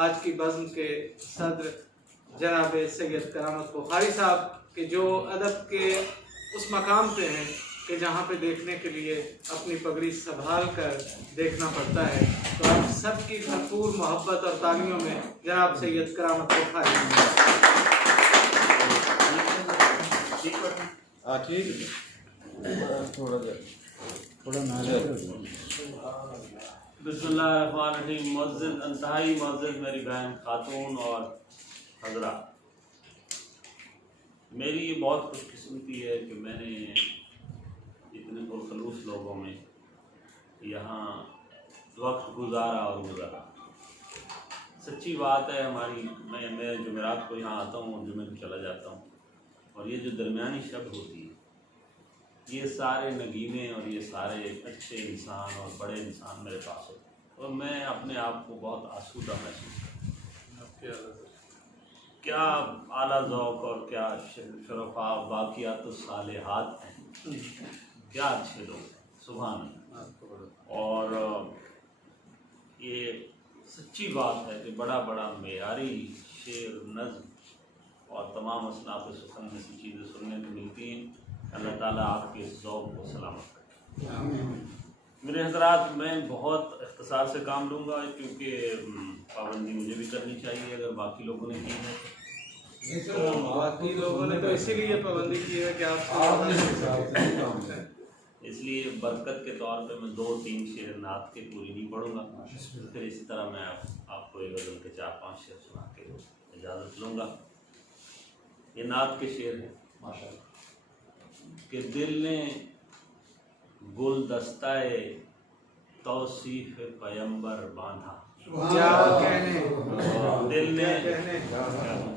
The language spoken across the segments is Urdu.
آج کی بزم کے صدر جناب سید کرامت بخاری صاحب کہ جو ادب کے اس مقام پہ ہیں کہ جہاں پہ دیکھنے کے لیے اپنی پگڑی سنبھال کر دیکھنا پڑتا ہے. تو آپ سب کی بھرپور محبت اور تعلیموں میں جناب سید کرامت بخاری. بسم اللہ الرحمن الرحیم. معزز انتہائی معزز میری بہن خاتون اور حضرات، میری یہ بہت خوش قسمتی ہے کہ میں نے اتنے پرخلوص لوگوں میں یہاں وقت گزارا اور گزارا. سچی بات ہے ہماری، میں جمعرات کو یہاں آتا ہوں اور جمعے کو چلا جاتا ہوں، اور یہ جو درمیانی شب ہوتی ہے یہ سارے نگینے اور یہ سارے اچھے انسان اور بڑے انسان میرے پاس ہوتے ہیں، اور میں اپنے آپ کو بہت آسودہ محسوس کرتا ہوں. کیا اعلیٰ ذوق اور کیا شرفاء واقعات الصالحات ہیں، کیا اچھے لوگ ہیں، سبحان اللہ. اور یہ سچی بات ہے کہ بڑا بڑا معیاری شعر، نظم اور تمام اصناف سخن میں سے چیزیں سننے کو ملتی ہیں. اللہ تعالیٰ آپ کے اس ذوق کو سلامت کرے. میرے حضرات، میں بہت اختصار سے کام لوں گا کیونکہ پابندی مجھے بھی کرنی چاہیے اگر باقی لوگوں نے کی ہے. باقی لوگوں نے تو اسی لیے پابندی کی ہے کہ آپ اس لیے برکت کے طور پہ میں 2-3 شعر نعت کے پوری نہیں پڑھوں گا، پھر اسی طرح میں آپ کو ایک غزل کے 4-5 شعر سنا کے اجازت لوں گا. یہ نعت کے شعر ہیں کہ دل نے گلدستہ توصیف پیمبر باندھا. دل نے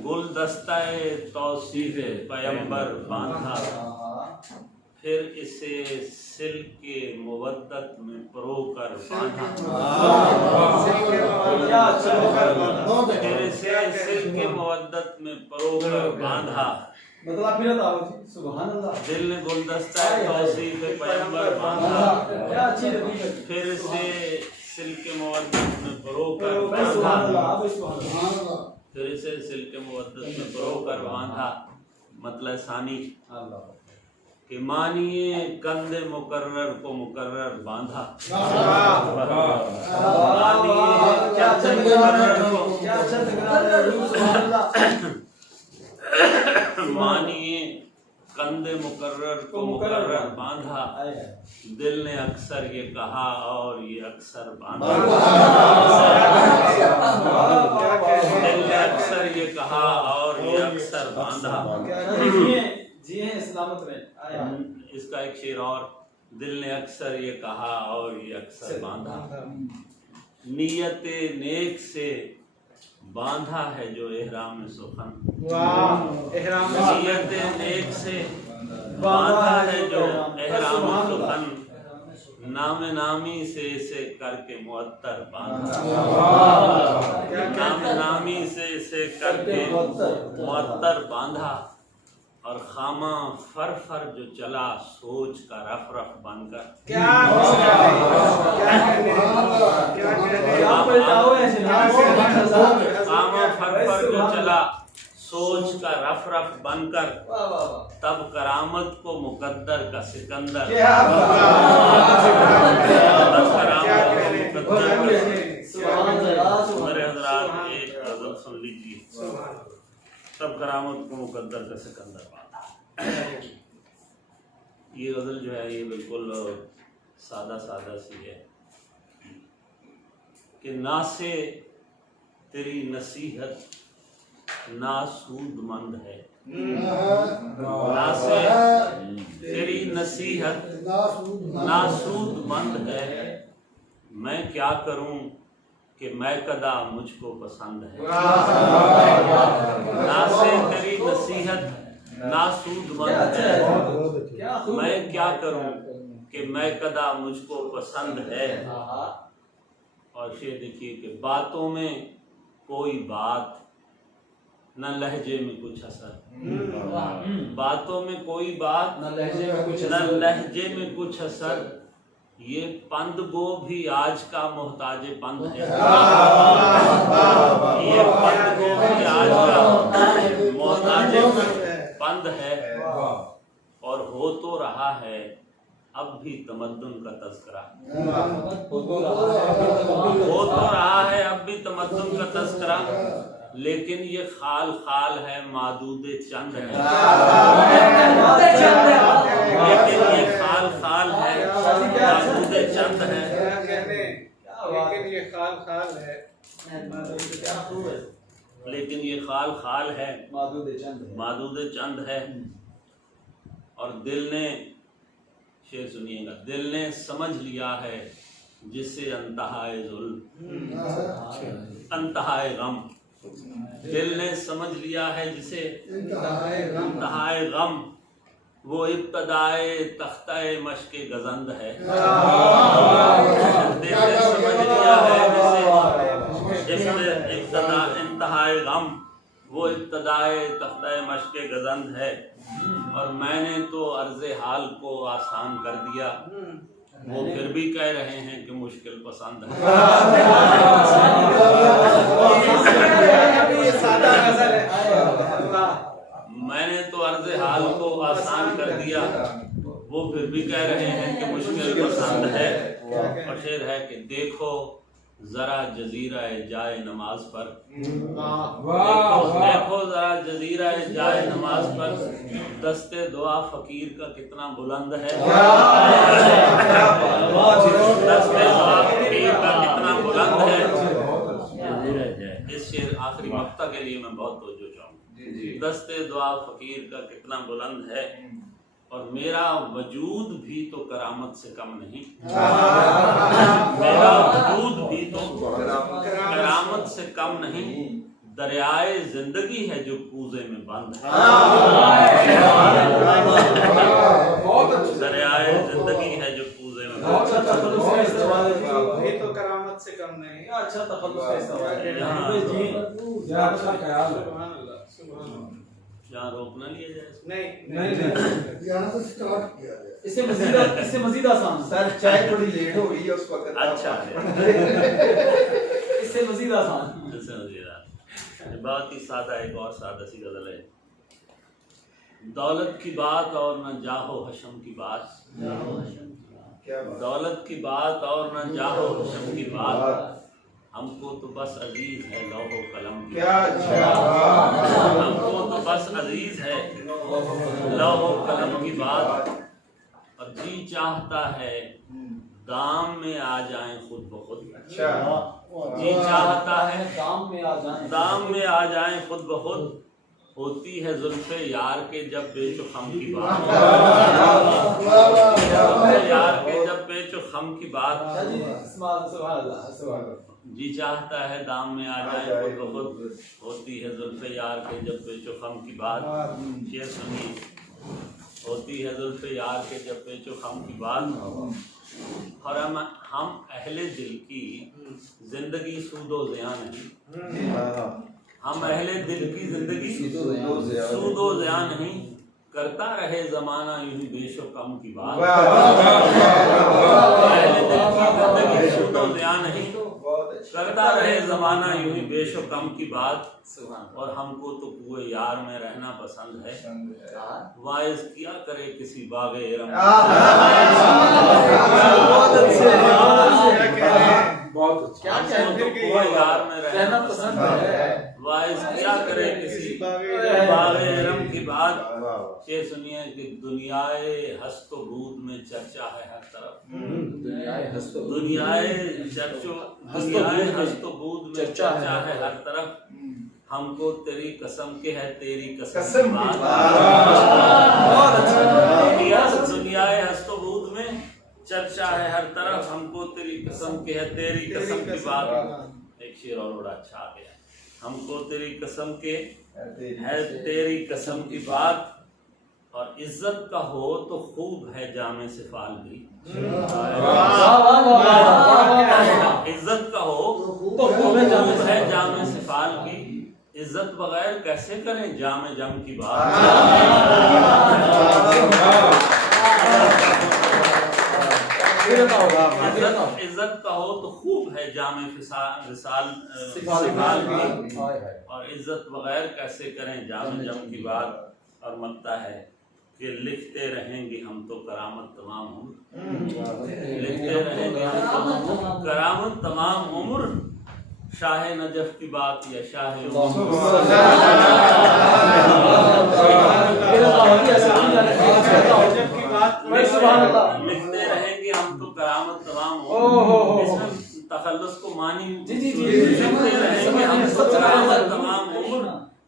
گلدستہ توصیف پیمبر باندھا، پھر اسے سلک مودت میں پرو کر باندھا. پھر اسے سلک مودت میں پرو کر باندھا. دل نے گلدستہ توصیف پیمبر باندھا، پھر اسے سلک مودت میں پرو کر باندھا. پھر اسے سلک مودت میں پرو کر باندھا. مطلب ثانی کہ مانیے کند مقرر کو مقرر باندھا. مانیے کند مقرر کو مقرر باندھا. دل نے اکثر یہ کہا اور یہ اکثر باندھا. دل نے اکثر یہ کہا اور یہ اکثر باندھا. جی ہیں اسلامت میں. اس کا ایک شعر اور، دل نے اکثر یہ کہا اور یہ اکثر باندھا. نیت نیک سے باندھا ہے جو احرام سخن. نیت نیک سے باندھا ہے جو احرام سخن. نام نامی سے اسے کر کے معطر باندھا. نام نامی سے اسے کر کے معطر باندھا. اور خامہ فر فر جو چلا سوچ کا رف رف بن کر. خامہ فر فر جو چلا سوچ کا رف رف بن کر، تب کرامت کو مقدر کا سکندر. میرے حضرات ایک غزل سن لیجیے. تب کرامت کو مقدر کا سکندر باندھا. یہ غزل جو ہے یہ بالکل سادہ سادہ سی ہے کہ نہ سے تیری نصیحت ناسود مند ہے. نہ سے تیری نصیحت ناسود مند ہے. میں کیا کروں کہ میں قدا مجھ کو پسند ہے. نہ سے تیری نصیحت ناسود مند ہے. میں کیا کروں کہ میں قدا مجھ کو پسند ہے. اور شعر دیکھیے کہ باتوں میں کوئی بات نہ لہجے میں کچھ اثر. باتوں میں کوئی بات نہ لہجے میں کچھ اثر. یہ پند گو بھی آج کا محتاج پند ہے. بھی تمدن کا تذکرہ ہو تو رہا ہے اب بھی تمدن کا تذکرہ، لیکن یہ خال خال ہے معدود چند ہے، لیکن یہ خال خال ہے معدود چند ہے، لیکن یہ خال خال ہے، لیکن یہ خال خال ہے معدود چند ہے۔ اور دل نے، شعر سنیے گا، دل نے سمجھ لیا ہے جسے انتہائے ظلم انتہائے غم، دل نے سمجھ لیا ہے جسے انتہائے غم، وہ ابتدائے تختہ مشق گزند ہے، دل نے سمجھ لیا ہے جسے ابتدا انتہائے غم، وہ ابتدائے تختہ مشق گزند ہے، اور میں نے تو عرض حال کو آسان کر دیا، وہ پھر بھی کہہ رہے ہیں کہ مشکل پسند ہے۔ میں نے تو عرض حال کو آسان کر دیا، وہ پھر بھی کہہ رہے ہیں کہ مشکل پسند ہے۔ اور شعر ہے کہ دیکھو ذرا جزیرہ جائے نماز پر، دیکھو ذرا جزیرہ جائے نماز پر، دست دعا فقیر کا کتنا بلند ہے، دست دعا فقیر کا کتنا بلند ہے۔ اس شعر آخری مقطع کے لیے میں بہت توجہ چاہوں گا، دست دعا فقیر کا کتنا بلند ہے، اور میرا وجود بھی تو کرامت سے کم نہیں، میرا وجود بھی تو کرامت سے کم نہیں، دریائے زندگی ہے جو کوزے میں بند ہے، دریائے زندگی ہے جو کوزے میں بند ہے، تو کرامت سے کم نہیں۔ اچھا یہاں روک نہ لیا جائے، نہیں، یہاں سے سٹارٹ کیا جائے، اس سے مزید آسان سر چائے تھوڑی لیٹ ہو گئی ہے اس وقت، اچھا اس سے مزید آسان، بہت ہی سادہ، ایک اور سادہ سی غزل ہے۔ دولت کی بات اور نہ جاہو حشم کی بات، دولت کی بات اور نہ جاہو حشم کی بات، ہم کو تو بس عزیز ہے لوح و قلم کی بات، ہم کو تو بس عزیز ہے لوح و قلم کی بات، اور جی چاہتا ہے دام میں آ جائیں خود بخود، جی چاہتا ہے دام میں آ جائیں خود بخود، ہوتی ہے زلف یار کے جب بیچ و خم کی بات، یار کے جب بیچ و خم کی بات، جی چاہتا ہے دام میں آ جائیں خود بخود، ہوتی ہے زلف یار کے جب بیچ و خم کی بات۔ شعر سنیے، ہوتی ہے زلف یار کے جب بیچ و خم کی بات، اور ہم اہل دل کی زندگی سود و زیاں نہیں، ہم اہل دل کی زندگی سود و زیاں نہیں، کرتا رہے زمانہ یوں ہی بیش و کم کی بات، اہل دل کی زندگی سود و زیاں نہیں، کرتا رہے زمانہ یوں ہی بیش و کم کی بات، اور ہم کو تو کوئے یار میں رہنا پسند ہے، واعظ کیا کرے کسی باغ ارم، کوئے یار میں رہنا پسند ہے، واعظ کیا کرے کسی باغ ارم کی بات۔ یہ سنیے کہ دنیائے ہست و بود میں چرچا ہے ہر طرف، دنیائے ہست و بود میں چرچا ہے ہر طرف، ہم کو تیری قسم کے ہے تیری قسم کی بات، دنیائے ہست و بود میں چرچا ہے ہر طرف، ہم کو تیری قسم کے ہے تیری قسم کی بات۔ ایک شعر اور بڑا اچھا آ گیا، ہم کو تیری قسم کے ہے تیری قسم کی بات، اور عزت کا ہو تو خوب ہے جامع سفال بھی، عزت کا ہو تو خوب ہے جامع سفال بھی، عزت بغیر کیسے کریں جامع جم کی بات، عزت کا ہو تو خوب ہے جامع وصال بھی، اور عزت بغیر کیسے کریں جامع جم کی بات۔ اور ملتا ہے کہ لکھتے رہیں گے ہم تو کرامت تمام عمر، لکھتے رہیں گے ہم تو کرامت تمام عمر، شاہ نجف کی بات یا شاہ لکھتے رہیں گے ہم تو کرامت تمام عمر، اس میں تخلص کو معنی لکھتے رہیں گے ہم تو کرامت تمام عمر،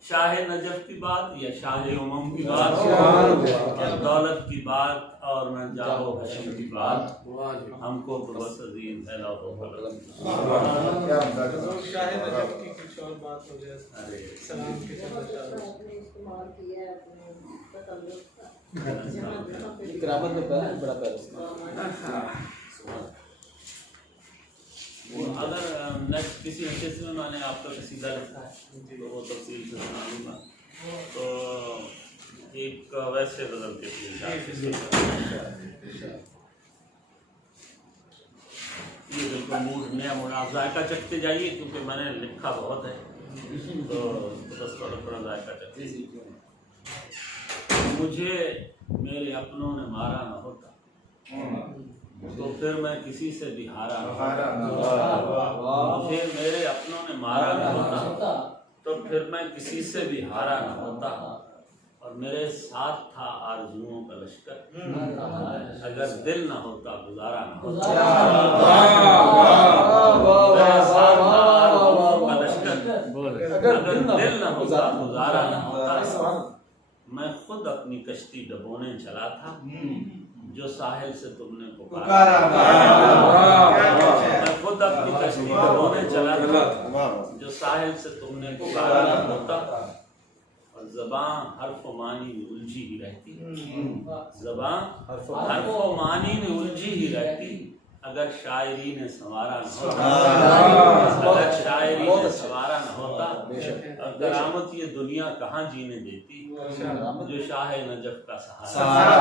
شاہ نجف کی بات یا شاہ امم کی بات، دولت کی بات اور نہ جاؤ حشم کی بات، ہم کو تو بس عظیم پھیلا ہو شاہ نجف کی کچھ اور بات ہو جائے سلام کی کرامت میں پہلے بڑا پیارا اگر نیکسٹ کسی حصے میں میں نے آپ کا قصیدہ لکھا ہے تو وہ تفصیل سے سنا دوں گا. تو ایک ویسے غزل کے یہ بالکل موڈ نیا موڈ، آپ ذائقہ چکھتے جائیے کیونکہ میں نے لکھا بہت ہے تو بس تھوڑا ذائقہ چکھتے. مجھے میرے اپنوں نے مارا نہ ہوتا تو پھر میں کسی سے بھی ہارا نہ ہوتا، مجھے میرے اپنوں نے مارا نہ ہوتا تو پھر میں کسی سے بھی ہارا نہ ہوتا، اور میرے ساتھ تھا آرزوؤں کا لشکر، اگر دل نہ ہوتا گزارا نہ ہوتا، میرے ساتھ تھا آرزوؤں کا لشکر، اگر دل نہ ہوتا گزارا نہ ہوتا، میں خود اپنی کشتی ڈبونے چلا تھا جو ساحل سے تم نے پکارا، میں خود اپنی کشتی ڈبونے چلا تھا جو ساحل سے تم نے پکارا نہ ہوتا، اور زبان حرف و معنی میں الجھی ہی رہتی، زبان حرف و معنی میں الجھی ہی رہتی، اگر شاعری نے سنوارا نہ ہوتا، اگر شاعری نے سنوارا نہ ہوتا، اور کرامت یہ دنیا کہاں جینے دیتی جو شاہ نجف کا سہارا.